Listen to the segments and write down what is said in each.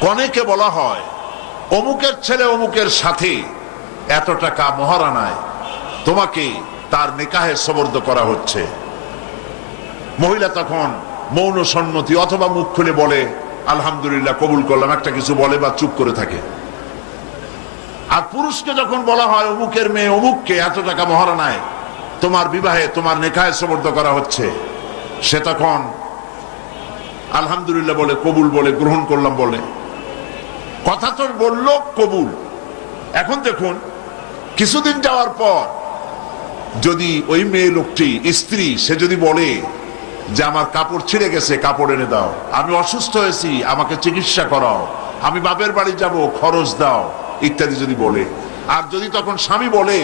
কনেকে বলা হয়, অমুকের ছেলে, অমুকের সাথে, এত টাকা মহারানায়, তোমাকে তার নিকাহে সবর্দ করা হচ্ছে। মহিলা তখন মৌন সম্মতি অথবা মুখ খুলে বলে, আলহামদুলিল্লাহ, কবুল করলাম। একটা কিছু বলে বা চুপ করে থাকে। আর পুরুষকে যখন বলা হয়, অমুকের মেয়ে, অমুককে এত টাকা মহারানায়, তোমার বিবাহে তোমার নেখায় সমর্থ করা হচ্ছে, সে তখন আলহামদুলিল্লাহ বলে, কবুল বলে, গ্রহণ করলাম বলে। কথা তো বলল, কবুল। এখন দেখুন, কিছুদিন যাওয়ার পর যদি ওই মেয়ে লোকটি, স্ত্রী, সে যদি বলে যে আমার কাপড় ছিঁড়ে গেছে, কাপড় এনে দাও, আমি অসুস্থ হয়েছি, আমাকে চিকিৎসা করাও, আমি বাপের বাড়ি যাব, খরচ দাও, ইত্যাদি যদি বলে। আর যদি তখন স্বামী বলে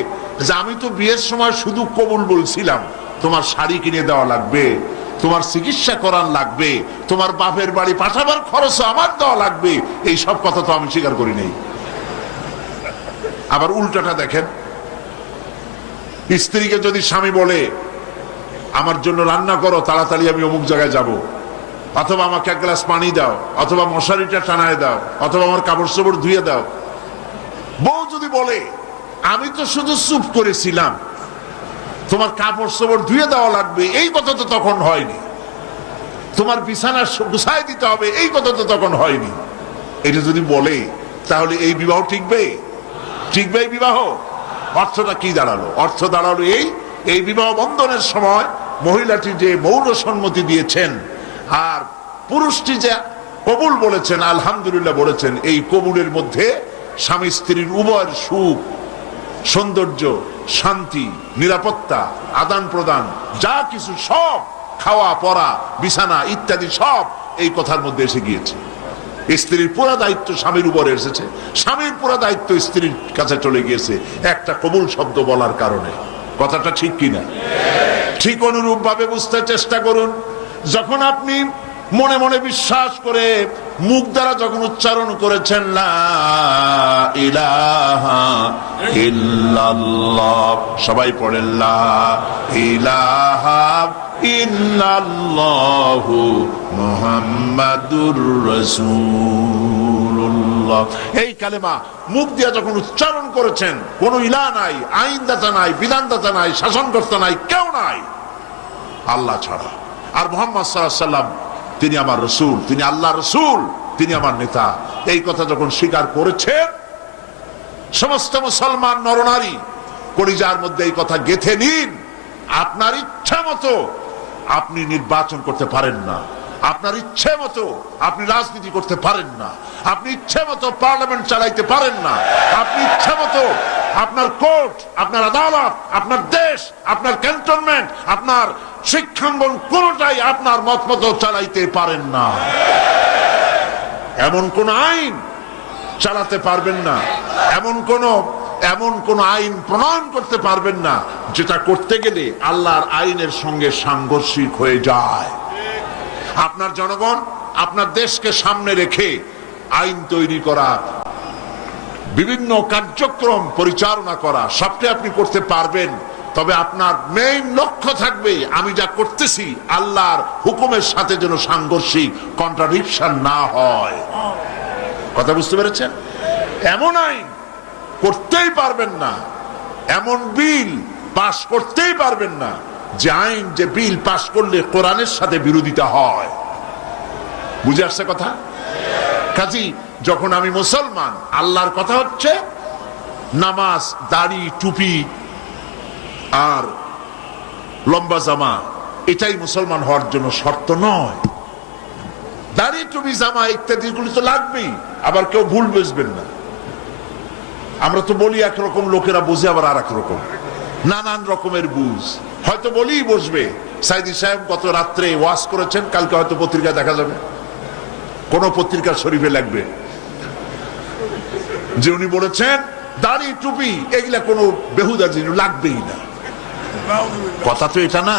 যে আমি তো বিয়ের সময় শুধু কবুল বলছিলাম, তোমার শাড়ি কিনে দেওয়া লাগবে তোমার চিকিৎসা করার লাগবে, তোমার বাপের বাড়ি পাঠাবার খরচ আমার দেওয়া লাগবে, এই সব কথা তো আমি স্বীকার করি নাই। আবার উল্টাটা দেখেন, স্ত্রীকে যদি স্বামী বলে, আমার জন্য রান্না করো, তাড়াতাড়ি আমি অমুক জায়গায় যাব। অথবা আমাকে এক গ্লাস পানি দাও, অথবা মশারিটা টানায় দাও, অথবা আমার কাপড় চোপড় ধুয়ে দাও। বউ যদি বলে, আমি তো শুধু চুপ করেছিলাম তোমার কাপড় চোপড় ধুয়ে দেওয়া লাগবে, এই কথা তো তখন হয়নি। তোমার বিছানা গুছাই দিতে হবে, এই কথা তো তখন হয়নি। এটা যদি বলে, তাহলে এই বিবাহ ঠিকবে ঠিকবে এই বিবাহ? অর্থটা কি দাঁড়াল? অর্থ দাঁড়াল এই এই বিবাহ বন্ধনের সময় মহিলাটি যে মৌন সম্মতি দিয়েছেন, আর পুরুষটি যে কবুল বলেছেন, আলহামদুলিল্লাহ বলেছেন, এই কবুলের মধ্যে স্বামী স্ত্রীর উভয়ের সুখ সৌন্দর্য, শান্তি, নিরাপত্তা আদান প্রদান যা কিছু সব, খাওয়া, পড়া, বিছানা ইত্যাদি সব এই কথার মধ্যে এসে গিয়েছে। স্ত্রীর পুরা দায়িত্ব স্বামীর উপরে এসেছে। স্বামীর পুরা দায়িত্ব স্ত্রীর কাছে চলে গিয়েছে। একটা কবুল শব্দ বলার কারণে। কথাটা ঠিক কিনা? ঠিক অনুরূপ ভাবে বুঝতে চেষ্টা করুন। যখন আপনি মনে মনে বিশ্বাস করে মুখ দ্বারা যখন উচ্চারণ করেছেন সবাই পড়েন, লা ইলাহা ইল্লাল্লাহু মুহাম্মাদুর রাসূলুল্লাহ এই কালেমা মুখ দিয়া যখন উচ্চারণ করেছেন, কোন ইলা নাই, আইনদাতা নাই, বিধানদাতা নাই, শাসনকর্তা নাই, কেউ নাই, আল্লাহ ছাড়া। আর মোহাম্মদ সাল্লাহ সাল্লাম তিনি আমার রসুল, তিনি আল্লাহ রসুল, তিনি আমার নেতা। এই কথা যখন স্বীকার করেছেন সমস্ত মুসলমান নরনারী, কলিজার মধ্যে এই কথা গেথে নিন। আপনার ইচ্ছা মতো আপনি নির্বাচন করতে পারেন না। আপনার ইচ্ছে মতো আপনি রাজনীতি করতে পারেন না। আপনি ইচ্ছে মতো পার্লামেন্ট চালাইতে পারেন না। আপনি ইচ্ছে মতো আপনার কোর্ট, আপনার আদালত, আপনার দেশ, আপনার ক্যান্টনমেন্ট, আপনার শিক্ষাঙ্গন কোনটাই আপনার মত মতো চালাইতে পারেন না। এমন কোন আইন চালাতে পারবেন না। এমন কোন এমন কোন আইন প্রণয়ন করতে পারবেন না, যেটা করতে গেলে আল্লাহর আইনের সঙ্গে সাংঘর্ষিক হয়ে যায়। আপনার জনগণ, আপনার দেশকে সামনে রেখে আইন তৈরি করা, বিভিন্ন কার্যক্রম পরিচালনা করা, সবটাই আপনি করতে পারবেন। তবে আপনার মেইন লক্ষ্য থাকবে, আমি যা করতেছি আল্লাহর হুকুমের সাথে যেন সাংঘর্ষিক কন্ট্রাডিকশন না হয়। কথা বুঝতে পেরেছেন? এমন আইন করতেই পারবেন না, এমন বিল পাশ করতেই পারবেন না, যে আইন, যে বিল পাশ করলে কোরআনের সাথে বিরোধিতা হয়। বুঝে আসছে কথা? কাজী, যখন আমি মুসলমান, আল্লাহর কথা হচ্ছে, নামাজ, দাড়ি, টুপি আর লম্বা জামা, এটাই মুসলমান হওয়ার জন্য শর্ত নয়। দাড়ি, টুপি, জামা ইত্যাদি গুলি তো লাগবেই, আবার কেউ ভুল বুঝবেন না। আমরা তো বলি একরকম, লোকেরা বুঝে আবার আর রকম। নানান রকমের বুঝ। হয়তো বলেই বসবে, সাইদি সাহেব গত রাত্রে ওয়াশ করেছেন, কালকে হয়তো পত্রিকা দেখা যাবে। কোন পত্রিকা শরীফে লাগবে। যে উনি বলেছেন, দাড়ি, টুপি, এগুলা কোনো বেহুদা জিনিস, লাগবেই না। কথা তো এটা না।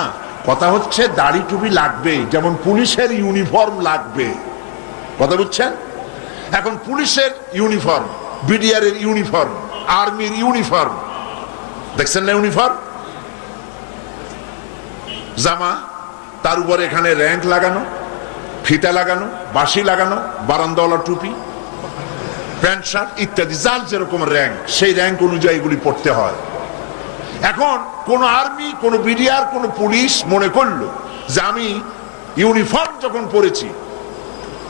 কথা হচ্ছে দাড়ি টুপি লাগবে, যেমন পুলিশের ইউনিফর্ম লাগবে। কথা বুঝছেন? এখন পুলিশের ইউনিফর্ম বিডিআর এর ইউনিফর্ম, আর্মির ইউনিফর্ম। দেখছেন না ইউনিফর্ম? জামা, তার উপরে এখানে র্যাঙ্ক লাগানো, ফিতা লাগানো, বাঁশি লাগানো, বারান্দাওয়ালা টুপি, প্যান্ট, শার্ট ইত্যাদি, যার যেরকম র্যাঙ্ক, সেই র্যাঙ্ক অনুযায়ী পড়তে হয়। এখন কোন আর্মি, কোন বিডিআর, কোন পুলিশ মনে করল যে আমি ইউনিফর্ম যখন পরেছি,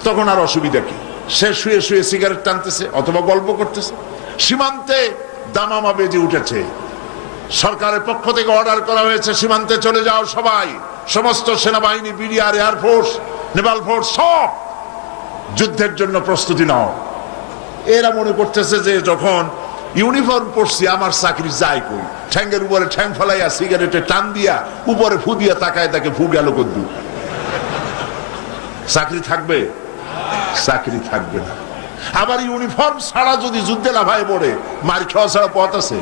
তখন আর অসুবিধা কি? সে শুয়ে শুয়ে সিগারেট টানতেছে অথবা গল্প করতেছে। সীমান্তে দামামা বেজে উঠেছে। সরকারের পক্ষ থেকে অর্ডার করা হয়েছে, সীমান্তে চলে যাও সবাই। সমস্ত সেনাবাহিনী, বিডিআর এয়ারফোর্স নেভাল ফোর্স সব যুদ্ধের জন্য প্রস্তুতি নাও। এরা মনে করতেছে যে যখন ইউনিফর্ম পরছি, আমার চাকরি যায় কই? ঠ্যাঙ্গের উপরে ঠ্যাং ফেলাইয়া সিগারেটে টান দিয়া উপরে ফু দিয়া তাকায় তাকে ফু গেল কদ্দু। চাকরি থাকবে? চাকরি থাকবে না। আবার ইউনিফর্ম ছাড়া যদি যুদ্ধে লাভায় পড়ে, মার খাওয়া ছাড়া পথ আছে?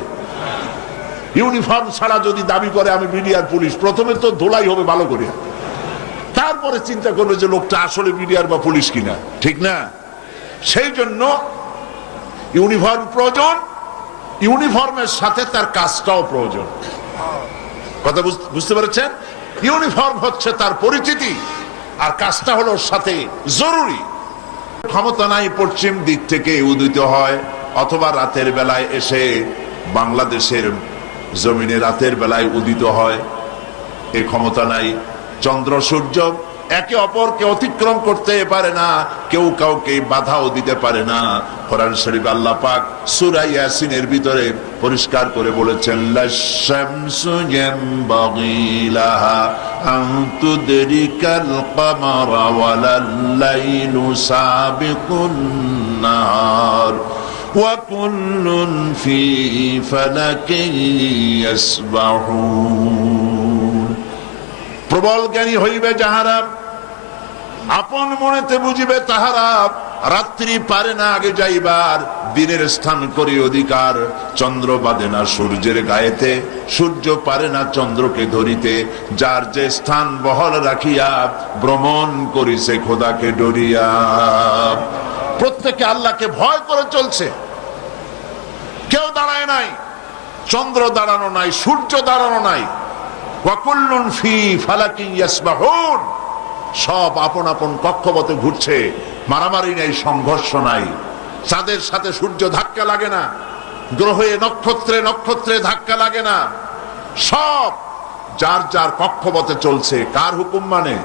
ইউনিফর্ম ছাড়া যদি দাবি করে আমি মিডিয়ার পুলিশ, প্রথমে তো ধোলাই হবে ভালো করে। তারপরে চিন্তা করবে যে লোকটা আসলে মিডিয়ার বা পুলিশ কিনা। ঠিক না? সেই জন্য ইউনিফর্ম প্রয়োজন ইউনিফর্মের সাথে তার কাজটাও প্রয়োজন। কথা বুঝতে পেরেছেন? ইউনিফর্ম হচ্ছে তার পরিচিতি, আর কাজটা হলো সাথে জরুরি। ক্ষমতা নাই পশ্চিম দিক থেকে উদিত হয়, অথবা রাতের বেলায় এসে বাংলাদেশের জমিনে রাতের বেলায় উদিত হয়। এ ক্ষমতা নাই, চন্দ্র সূর্য একে অপরকে অতিক্রম করতে পারে না কেউ কাউকে বাধাও দিতে পারে না কোরআন শরীফ আল্লাহ পাক সূরা ইয়াসিনের ভিতরে পরিষ্কার করে বলেছেন লাশামসু ইয়ানবাগি লাহা আন তুদরিকাল কামারা ওয়ালাল লাইলু সাবিকুন নাহার وكل في فلك يسبحون প্রবল জ্ঞানী হইবে যাহারা, আপন মনেতে বুঝিবে তাহারা, রাত্রি পারে না আগে যাইবার, দিনের স্থান করি অধিকার, চন্দ্র বাদে না সূর্যের গায়েতে, সূর্য পারে না চন্দ্রকে ধরিতে, যার যে স্থান বহল রাখিয়া, ভ্রমণ করিছে খোদাকে ডরিয়া। প্রত্যেকে আল্লাহকে ভয় করে চলছে। কেউ দাঁড়ায় নাই, চন্দ্র দাঁড়ানো নাই, সূর্য দাঁড়ানো নাই। ফি ফালাকি সব আপন আপন কক্ষপথে ঘুরছে। মারামারি নাই, সংঘর্ষ নাই। চাঁদের সাথে সূর্য ধাক্কা লাগে না। গ্রহে নক্ষত্রে নক্ষত্রে ধাক্কা লাগে না। সব যার যার কক্ষপথে চলছে। কার হুকুম মানে?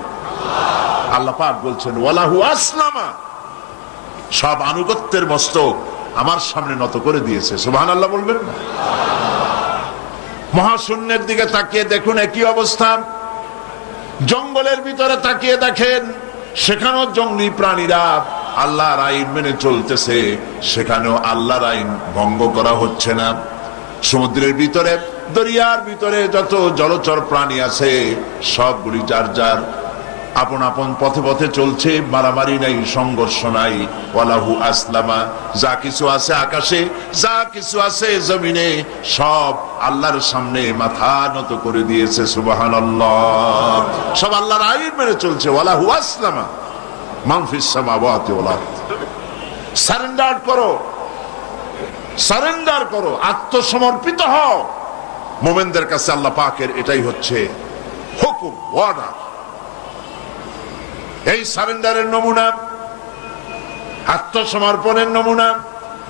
আল্লাহ পাক বলছেন, ওয়ালাহু আসলামা। সব আনুগত্যের মস্তক আমার সামনে নত করে দিয়েছে। সুবহান আল্লাহ বলবেন না? মহাশূন্যের দিকে তাকিয়ে দেখুন, একই অবস্থা। জঙ্গলের ভিতরে তাকিয়ে দেখেন, সেখানেও জঙ্গলি প্রাণীরা আল্লাহর আইন মেনে চলতেছে, সেখানেও আল্লাহর আইন ভঙ্গ করা হচ্ছে না। সমুদ্রের ভিতরে, দরিয়ার ভিতরে যত জলচর প্রাণী আছে, সবগুলি যার যার আপন আপন পথে পথে চলছে, মারামারি নাই, সংঘর্ষ নাই। ওয়ালাহু আসলামা, যা কিছু আছে আকাশে, যা কিছু আছে জমিনে, সব আল্লাহর সামনে মাথা নত করে দিয়েছে সুবাহান সব আল্লাহর আইন মেনে চলছে। করো আত্মসমর্পিত হও। মোমেনদের কাছে আল্লাহ এটাই হচ্ছে হুকুম এই সারেন্ডারের নমুনা, আত্মসমর্পণের নমুনা,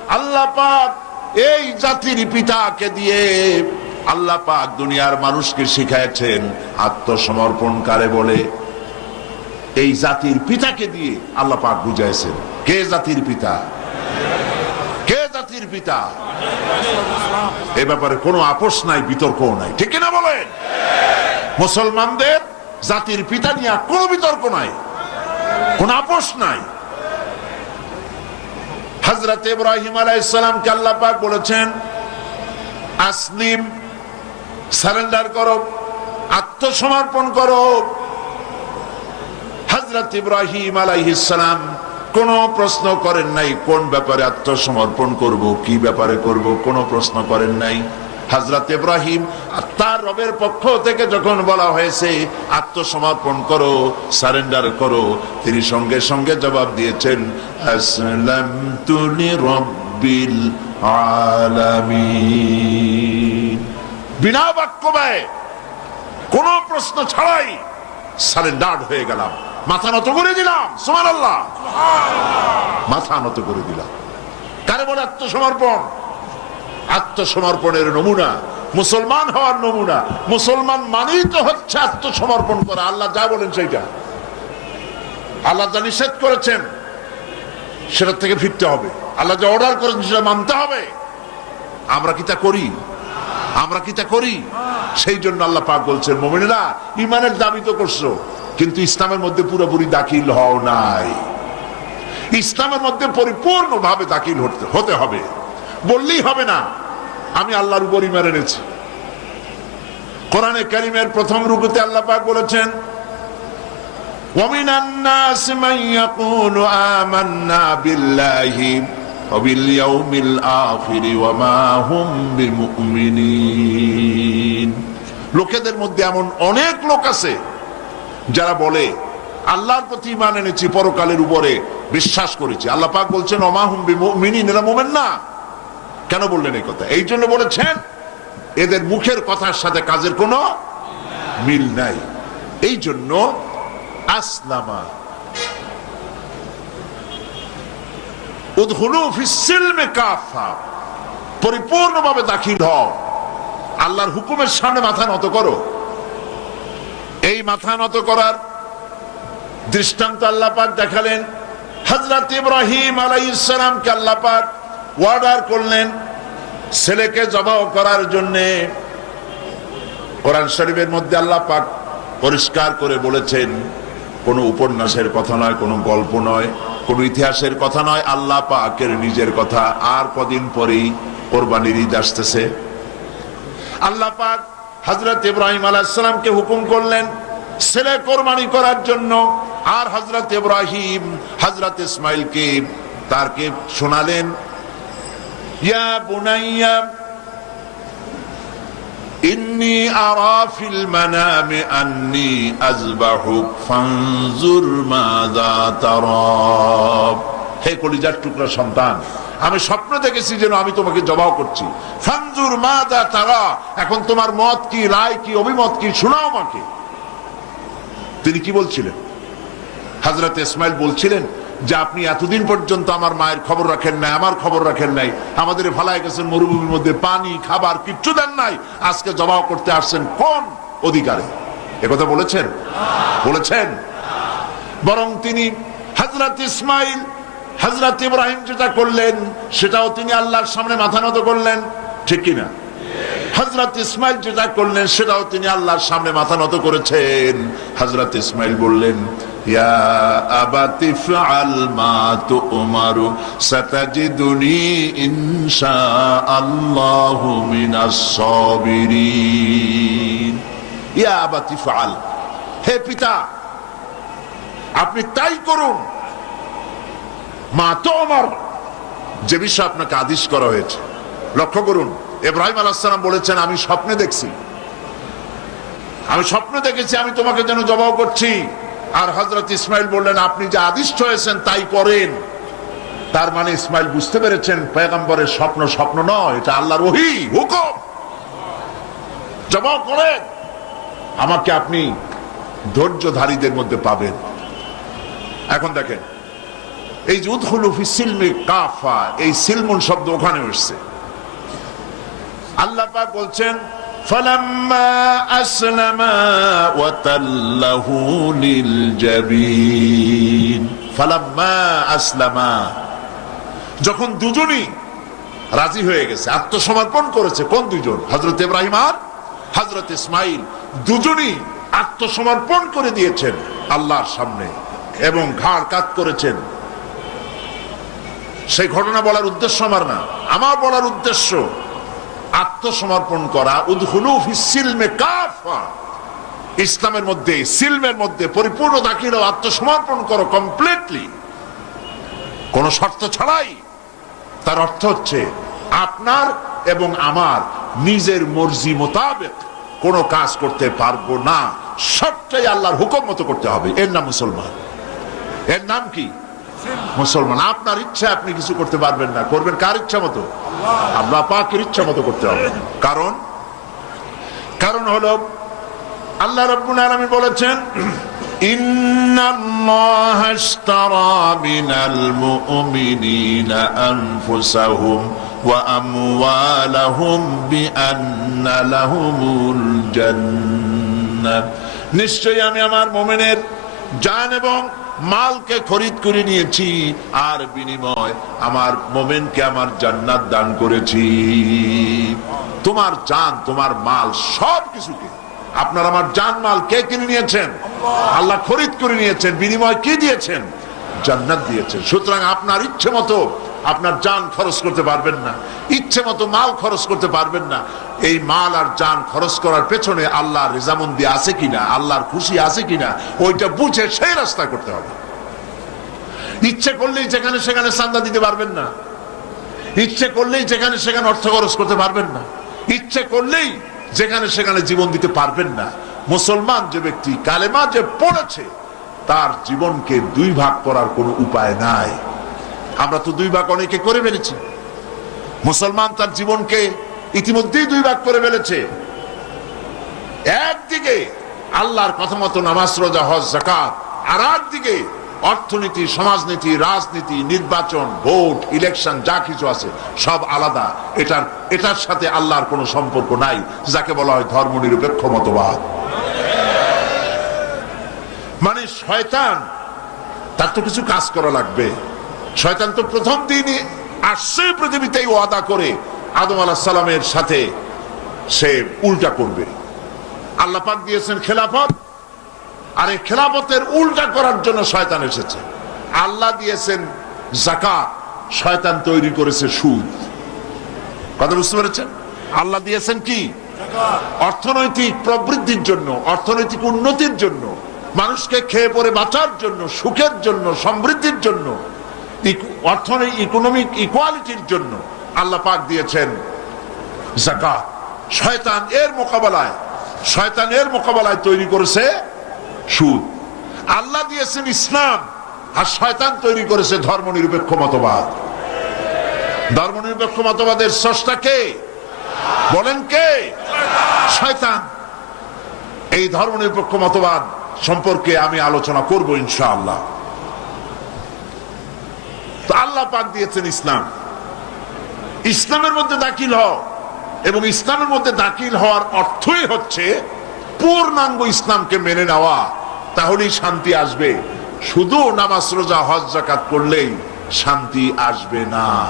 আল্লাহ পাক এই জাতির পিতাকে দিয়ে আল্লাহ পাক দুনিয়ার মানুষকে শিখাইছেন আত্মসমর্পণ কারে বলে। এই জাতির পিতাকে দিয়ে আল্লাহ পাক বুঝাইছেন। কে জাতির পিতা? কে জাতির পিতা? এ ব্যাপারে কোনো আপোষ নাই, বিতর্কও নাই। ঠিক না বলেন? মুসলমানদের জাতির পিতা নিয়ে কোনো বিতর্ক নাই। কোন আপোষ নাই। হজরত ইব্রাহিম আলাইসালামকে আল্লাহ পাক বলেছেন আসলিম সারেন্ডার করো, আত্মসমর্পণ করো। হজরত ইব্রাহিম আলাইসালাম কোন প্রশ্ন করেন নাই, কোন ব্যাপারে আত্মসমর্পণ করব, কি ব্যাপারে করব, কোন প্রশ্ন করেন নাই। হজরত ইব্রাহিম তার রবের পক্ষ থেকে যখন বলা হয়েছে, আত্মসমর্পণ করো, সারেন্ডার করো, তিনি সঙ্গে সঙ্গে জবাব দিয়েছেন আসলাম তুলি রব্বিল আলামিন। বিনা বাক্য ব্যয় কোন প্রশ্ন ছাড়াই সারেন্ডার হয়ে গেলাম। মাথা নত করে দিলাম সুমান আল্লাহ মাথা নত করে দিলাম। আত্মসমর্পণ? আত্মসমর্পণের নমুনা, মুসলমান হওয়ার নমুনা, মুসলমান মানেই তো হচ্ছে আত্মসমর্পণ করা। আল্লাহ যা বলেন সেইটা। আল্লাহ যা নিষেধ করেছেন সেটা থেকে ফিরতে হবে। আল্লাহ যা অর্ডার করেছেন, সেটা মানতে হবে। আমরা কি তা করি? আমরা কি তা করি? সেই জন্য আল্লাহ পাক বলছেন, মোমিনেরা, ইমানের দাবি তো করছ, কিন্তু ইসলামের মধ্যে পুরোপুরি দাখিল হও নাই। ইসলামের মধ্যে পরিপূর্ণ ভাবে দাখিল হতে হবে। বললেই হবে না আমি আল্লাহর উপর ইমান এনেছি কোরআনে কারিমের প্রথম রূপতে আল্লাহ পাক বলেছেন ومن الناس من يقول آمنا بالله وباليوم الآخر وما هم بمؤمنين লোকেদের মধ্যে এমন অনেক লোক আছে যারা বলে আল্লাহর প্রতি ইমান এনেছি পরকালের উপরে বিশ্বাস করেছি আল্লাহ পাক বলছেন অমাহুম বিমুমিনিন এরা মোমেন না কেন বললেন এই কথা? এই জন্য বলেছেন, এদের মুখের কথার সাথে কাজের কোনো মিল নাই। এই জন্য আসলামা। পরিপূর্ণভাবে দাখিল হও। আল্লাহর হুকুমের সামনে মাথা নত করো। এই মাথা নত করার দৃষ্টান্ত আল্লাহ পাক দেখালেন। হজরত ইব্রাহিম আলাইসালামকে আল্লাহ পাক অর্ডার করলেন ছেলেকে জবাব করার জন্যে। কোরআন শরীফের মধ্যে আল্লাহ পাক পরিষ্কার করে বলেছেন, কোনো উপন্যাসের কথা নয়, কোনো গল্প নয়, কোনো ইতিহাসের কথা নয়, আল্লাহ পাকের নিজের কথা। আর কদিন পরেই কোরবানির ঈদ আসতেছে। আল্লাহ পাক হজরত ইব্রাহিম আলাহিসামকে হুকুম করলেন, ছেলে কোরবানি করার জন্য। আর হজরত ইব্রাহিম হজরত ইসমাইলকে তারকে শোনালেন সন্তান, আমি স্বপ্ন দেখেছি যেন আমি তোমাকে জবাব করছি। ফানজুর মা দা তারা, এখন তোমার মত কি, রায় কি, অভিমত কি, শোনাও আমাকে। তিনি কি বলছিলেন? হাজরত ইসমাইল বলছিলেন যে আপনি এতদিন পর্যন্ত আমার মায়ের খবর রাখেন নাই, আমার খবর রাখেন নাই। আমাদের ফালায় গেছেন মরুভূমির মধ্যে পানি, খাবার, কিচ্ছু দেন নাই। আজকে জবাব করতে আসছেন কোন অধিকারে? একথা বলেছেন? বলেছেন। বরং তিনি হজরত ইসমাইল হজরত ইব্রাহিম যেটা করলেন, সেটাও তিনি আল্লাহর সামনে মাথা নত করলেন। ঠিক কিনা? হজরত ইসমাইল যেটা করলেন, সেটাও তিনি আল্লাহর সামনে মাথা নত করেছেন। হজরত ইসমাইল বললেন আপনি তাই করুন। মা তো আমার। যে বিষয়ে আপনাকে আদেশ করা হয়েছে, লক্ষ্য করুন। ইব্রাহিম আলাহাম বলেছেন, আমি স্বপ্নে দেখছি। আমি স্বপ্ন দেখেছি, আমি তোমাকে যেন জবাব করছি। আর হজরত ইসমাইল বললেন, আপনি যে আদিষ্ট হয়েছেন তাই করেন। তার মানে ইসমাইল বুঝতে পেরেছেন পেগম্বরের স্বপ্ন স্বপ্ন নয়, এটা আল্লাহর ওহি, হুকুম। জবাব করেন, আমাকে আপনি ধৈর্যধারীদের মধ্যে পাবেন। এখন দেখেন, এই যে উদ্হুলুফি সিলমে কাফা, এই সিলমুন শব্দ ওখানে এসছে। আল্লাহ বলছেন فلما أسلما وتله للجبين فلما أسلما যখন দুজনই রাজি হয়ে গেছে আত্মসমর্পণ করেছে কোন দুজন হজরত ইব্রাহিম আর হজরত ইসমাইল দুজনই আত্মসমর্পণ করে দিয়েছেন আল্লাহর সামনে এবং ঘাড় কাত করেছেন সেই ঘটনা বলার উদ্দেশ্য আমার না আমার বলার উদ্দেশ্য আত্মসমর্পণ করা ইসলামের মধ্যে, সিলমের মধ্যে পরিপূর্ণ দাখিল আত্মসমর্পণ করো কমপ্লিটলি কোন শর্ত ছাড়াই। তার অর্থ হচ্ছে, আপনার এবং আমার নিজের মর্জি মোতাবেক কোনো কাজ করতে পারব না। সবটাই আল্লাহর হুকুম মতো করতে হবে। এর নাম মুসলমান। এর নাম কি? মুসলমান আপনার ইচ্ছা আপনি কিছু করতে পারবেন না করবেন কার ইচ্ছা মতো আল্লাহ পাকের ইচ্ছা মতো করতে হবে কারণ কারণ হলো আল্লাহ রব্বুল আলামিন বলেছেন إن الله اشترى من المؤمنين أنفسهم وأموالهم بأن لهم الجنة নিশ্চয়ই আমি আমার মোমেনের জান এবং মালকে খরিদ করে নিয়েছি, আর বিনিময় আমার মোমেনকে আমার জান্নাত দান করেছি। তোমার জান, তোমার মাল, সব কিছুকে। আপনার আমার জান মাল কে কিনে নিয়েছেন? আল্লাহ খরিদ করে নিয়েছেন, বিনিময় কি দিয়েছেন? জান্নাত দিয়েছেন। সুতরাং আপনার ইচ্ছে মতো আপনার জান খরচ করতে পারবেন না। ইচ্ছে মতো মাল খরচ করতে পারবেন না। এই মাল আর জান খরচ করার পেছনে আল্লাহর রেজামন্দি আছে কিনা, আল্লাহর খুশি আছে কিনা, ওইটা বুঝে সেই রাস্তা করতে হবে। ইচ্ছে করলেই যেখানে সেখানে চান্দা দিতে পারবেন না। ইচ্ছে করলেই যেখানে সেখানে অর্থ খরচ করতে পারবেন না। ইচ্ছে করলেই যেখানে সেখানে জীবন দিতে পারবেন না। মুসলমান যে ব্যক্তি কালেমা যে পড়েছে, তার জীবনকে দুই ভাগ করার কোনো উপায় নাই। আমরা তো দুই ভাগ অনেকে করে ফেলেছি। মুসলমান তার জীবনকে ইতিমধ্যেই দুই ভাগ করে ফেলেছে। একদিকে আল্লাহর কথা মতো নামাজ, রোজা, হজ জাকাত আর একদিকে অর্থনীতি, সমাজনীতি, রাজনীতি, নির্বাচন, ভোট ইলেকশন যা কিছু আছে, সব আলাদা। এটার এটার সাথে আল্লাহর কোনো সম্পর্ক নাই, যাকে বলা হয় ধর্ম নিরপেক্ষ মতবাদ। মানে শয়তান, তার তো কিছু কাজ করা লাগবে। শয়তান তো প্রথম দিনই আসছে পৃথিবীতেই ওয়াদা করে আদম আলাহ সালামের সাথে সে উল্টা করবে। আল্লাহ পাক দিয়েছেন খেলাফত আর এই খেলাফতের উল্টা করার জন্য শয়তান এসেছে। আল্লাহ দিয়েছেন জাকাত শয়তান তৈরি করেছে সুদ। কথা বুঝতে পেরেছেন? আল্লাহ দিয়েছেন কি? অর্থনৈতিক প্রবৃদ্ধির জন্য অর্থনৈতিক উন্নতির জন্য মানুষকে খেয়ে পরে বাঁচার জন্য সুখের জন্য সমৃদ্ধির জন্য অর্থনৈতিক ইকোনমিক জন্য আল্লাহ পাক দিয়েছেন জাকাত শয়তান এর মোকাবেলায়, শয়তান এর মোকাবেলায় তৈরি করেছে সুদ। আল্লাহ দিয়েছেন ইসলাম, আর শয়তান তৈরি করেছে ধর্ম নিরপেক্ষ মতবাদ। ধর্ম নিরপেক্ষ মতবাদের স্রষ্টা কে? বলেন কে? শয়তান। এই ধর্ম নিরপেক্ষ মতবাদ সম্পর্কে আমি আলোচনা করব ইনশাআল্লাহ। আল্লাহ পাক দিয়েছেন ইসলাম। ইসলামের মধ্যে দাখিল হও। এবং ইসলামের মধ্যে দাখিল হওয়ার অর্থই হচ্ছে পূর্ণাঙ্গ ইসলামকে মেনে নেওয়া। তাহলেই শান্তি আসবে। শুধু নামাজ, রোজা, হজ জাকাত করলেই শান্তি আসবে না।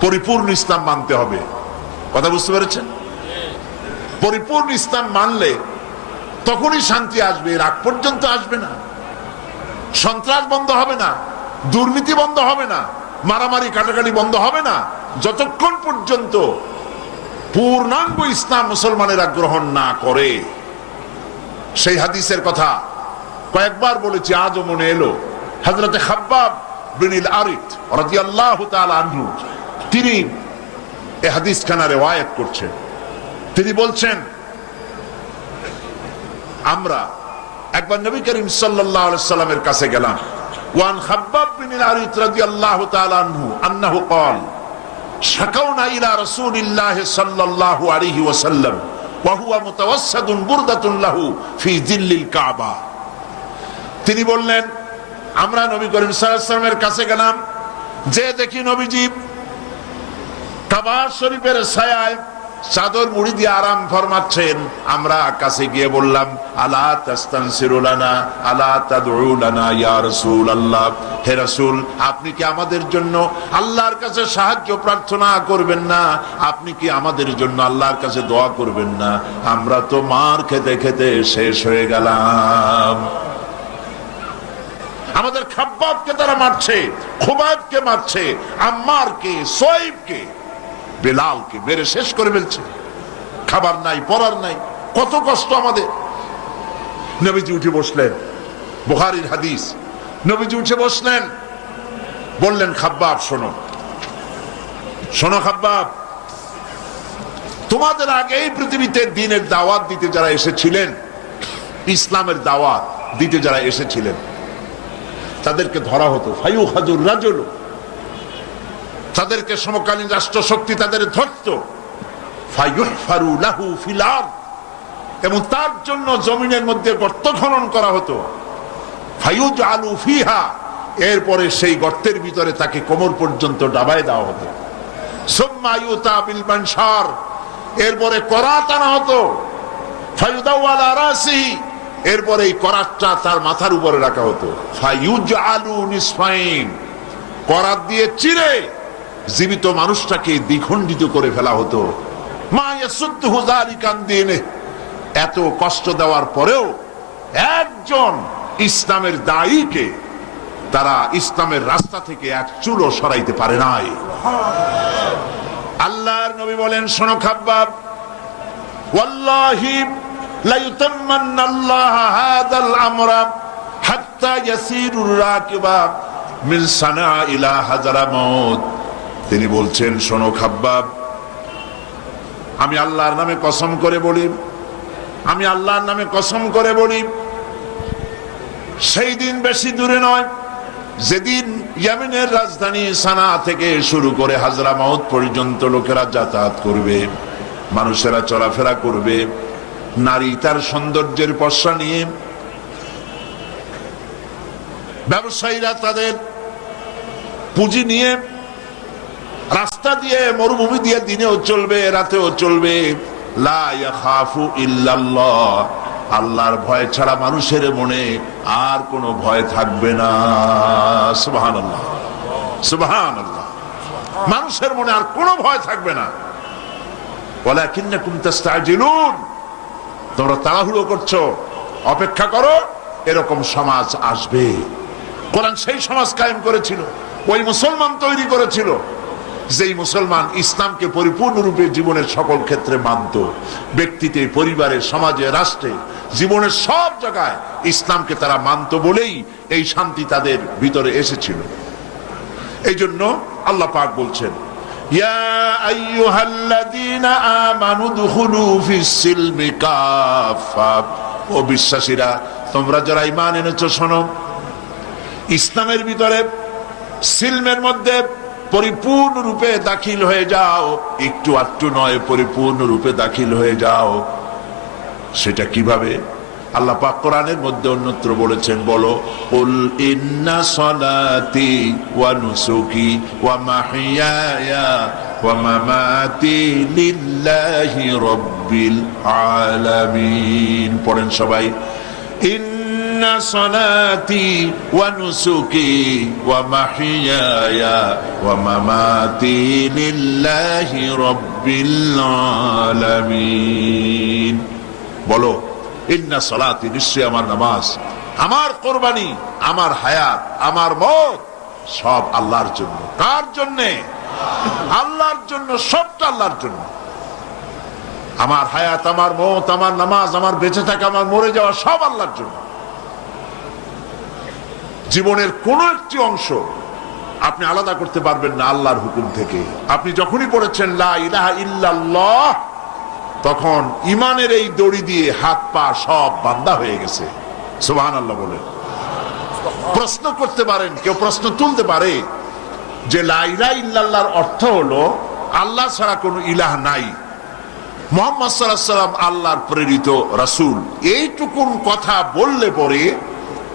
পরিপূর্ণ ইসলাম মানতে হবে। কথা বুঝতে পেরেছেন? পরিপূর্ণ ইসলাম মানলে তখনই শান্তি আসবে, এর আগ পর্যন্ত আসবে না। সন্ত্রাস বন্ধ হবে না, দুর্নীতি বন্ধ হবে না। মারামারি কাটাকাটি বন্ধ হবে না। যতক্ষণ পর্যন্ত পূর্ণাঙ্গ ইসলাম মুসলমানেরা গ্রহণ না করে। সেই হাদিসের কথা কয়েকবার বলেছি, আজও মনে এলো। হজরতে তিনি হাদিস খানা রেওয়ায়াত করছেন। তিনি বলছেন, আমরা একবার নবী করিম সাল্লাল্লাহু সাল্লামের কাছে গেলাম। ওয়ান খাব্বাব বিনিল আরিত রাদিয়াল্লাহু তাআলা আনহু আন্নাহু قال شكونا إلى رسول الله صلى الله عليه وسلم وهو متوسد بردة له في ظل الكعبة তিনি বললেন আমরা নবী করিম সাল্লামের কাছে গেলাম যে দেখি নবীজি কাবা শরীফের ছায়ায় চাদর মুড়ি দিয়ে আরাম ফরমাচ্ছেন। আমরা কাছে গিয়ে বললাম, আলা তাস্তানসিরুলানা আলা তাদউলানা ইয়া রাসূলুল্লাহ। হে রাসূল, আপনি কি আমাদের জন্য আল্লাহর কাছে সাহায্য প্রার্থনা করবেন না? আপনি কি আমাদের জন্য আল্লাহর কাছে দোয়া করবেন না? আমরা তো মার খেতে খেতে শেষ হয়ে গেলাম। আমাদের খাব্বাবকে তারা মারছে খোবাবকে মারছে, আম্মারকে সোয়েবকে বেলালকে মেরে শেষ করে ফেলছে। খাবার নাই পড়ার নাই। কত কষ্ট আমাদের। নবীজি উঠে বসলেন। বুহারির হাদিস। নবীজি উঠে বসলেন। বললেন, খাব্বাব, শোনো। শোনো, খাব্বাব। তোমাদের আগে এই পৃথিবীতে দিনের দাওয়াত দিতে যারা এসেছিলেন, ইসলামের দাওয়াত দিতে যারা এসেছিলেন, তাদেরকে ধরা হতো। ফাইউ হাজুর রাজল। তাদেরকে সমকালীন রাষ্ট্র শক্তি তাদের ধরত। এবং তার জন্য জমিনের মধ্যে গর্ত খনন করা হতো। ফাইউজ আলু ফিহা। এরপরে সেই গর্তের ভিতরে তাকে কোমর পর্যন্ত ডাবায় দেওয়া হতো। সুম্মা ইউতা বিল মানসার। এরপরে করাত আনা হতো। এরপরে এই করাতটা তার মাথার উপরে রাখা হতো। ফায়ুজ আলু নিসফাইন। করাত দিয়ে চিরে জীবিত মানুষটাকে দ্বিখণ্ডিত করে ফেলা হতো। মা এত কষ্ট দেওয়ার পরেও একজন ইসলামের দায়ীকে তারা ইসলামের রাস্তা থেকে এক চুলো সরাইতে পারে নাই। আল্লাহর নবী বলেন, শোনো খাব্বাব, ওয়াল্লাহি ইলা তিনি বলছেন, শোনো খাব্বাব, আমি আল্লাহর নামে কসম করে বলি, আমি আল্লাহর নামে কসম করে বলি, সেই দিন বেশি দূরে নয়, যেদিন ইয়ামিনের রাজধানী সানা থেকে শুরু করে হাজরা মাউত পর্যন্ত লোকেরা যাতায়াত করবে, মানুষেরা চলাফেরা করবে, নারী তার সৌন্দর্যের পশা নিয়ে, ব্যবসায়ীরা তাদের পুঁজি নিয়ে রাস্তা দিয়ে, মরুভূমি দিয়ে দিনেও চলবে, রাতেও চলবে। আল্লাহর ভয় ছাড়া মানুষের মনে আর কোনো ভয় থাকবে না। সুবহানাল্লাহ। সুবহানাল্লাহ। মানুষের মনে আর কোনো ভয় থাকবে না। তোমরা তাড়াহুড়ো করছ। অপেক্ষা করো, এরকম সমাজ আসবে। কোরআন সেই সমাজ কায়েম করেছিল। ওই মুসলমান তৈরি করেছিল। যেই মুসলমান ইসলামকে পরিপূর্ণরূপে জীবনের সকল ক্ষেত্রে মানত, ব্যক্তিতে, পরিবারে, সমাজে, রাষ্ট্রে, জীবনের সব জায়গায় ইসলামকে তারা মানত বলেই এই শান্তি তাদের ভিতরে এসেছিল। এই জন্য আল্লাহ পাক বলছেন বিশ্বাসীরা, তোমরা যারা ঈমান এনেছো শোনো, ইসলামের ভিতরে সিলমের মধ্যে পরিপূর্ণ রূপে দাখিল হয়ে যাও। একটু আটটু নয় পরিপূর্ণ রূপে দাখিল হয়ে যাও। সেটা কীভাবে? আল্লাহ পাক কোরআনের মধ্যে অন্যত্র বলেছেন, বলো, উল ইন্না সলাতি ওয়া নুসুকি ওয়া মাহিয়ায়া ওয়া মামাতি লিল্লাহি রাব্বিল আলামিন। পড়েন সবাই, ইন্না নুসুকি ওয়া মাহিয়ায়া ওয়া মামাতি লিল্লাহি রাব্বিল আলামিন বলো ইন্না সলাতি নিশ্চয় আমার নামাজ, আমার কোরবানি, আমার হায়াত, আমার মত, সব আল্লাহর জন্য। কার জন্যে? আল্লাহর জন্য, সবটা আল্লাহর জন্য। আমার হায়াত, আমার মত, আমার নামাজ, আমার বেঁচে থাকা, আমার মরে যাওয়া, সব আল্লাহর জন্য। জীবনের কোন একটি অংশ আপনি আলাদা করতে পারবেন না আল্লাহর হুকুম থেকে। আপনি যখনই পড়েছেন তখন ইমানের এই দড়ি দিয়ে হাত পা সব বান্দা হয়ে গেছে। সুবহান আল্লাহ বলে প্রশ্ন করতে পারেন, কেউ প্রশ্ন তুলতে পারে যে লাইলা ইল্লাল্লাহর অর্থ হলো আল্লাহ ছাড়া কোনো ইলাহ নাই। মোহাম্মদ সাল্লাম আল্লাহর প্রেরিত রাসূল। এইটুকুন কথা বললে পরে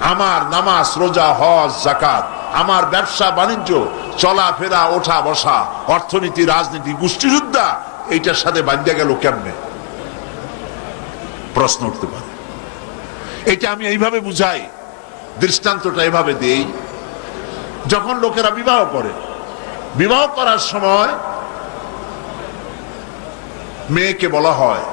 আমার নামাজ, রোজা, হজ জাকাত আমার ব্যবসা, বাণিজ্য, চলাফেরা, ওঠা, বসা, অর্থনীতি, রাজনীতি, গোষ্ঠীযুদ্ধা, এইটার সাথে বান্ধা গেল কেমনে? প্রশ্ন উঠতে পারে। এটা আমি এইভাবে বুঝাই, দৃষ্টান্তটা এভাবে দেই, যখন লোকেরা বিবাহ করে, বিবাহ করার সময় মেয়েকে বলা হয়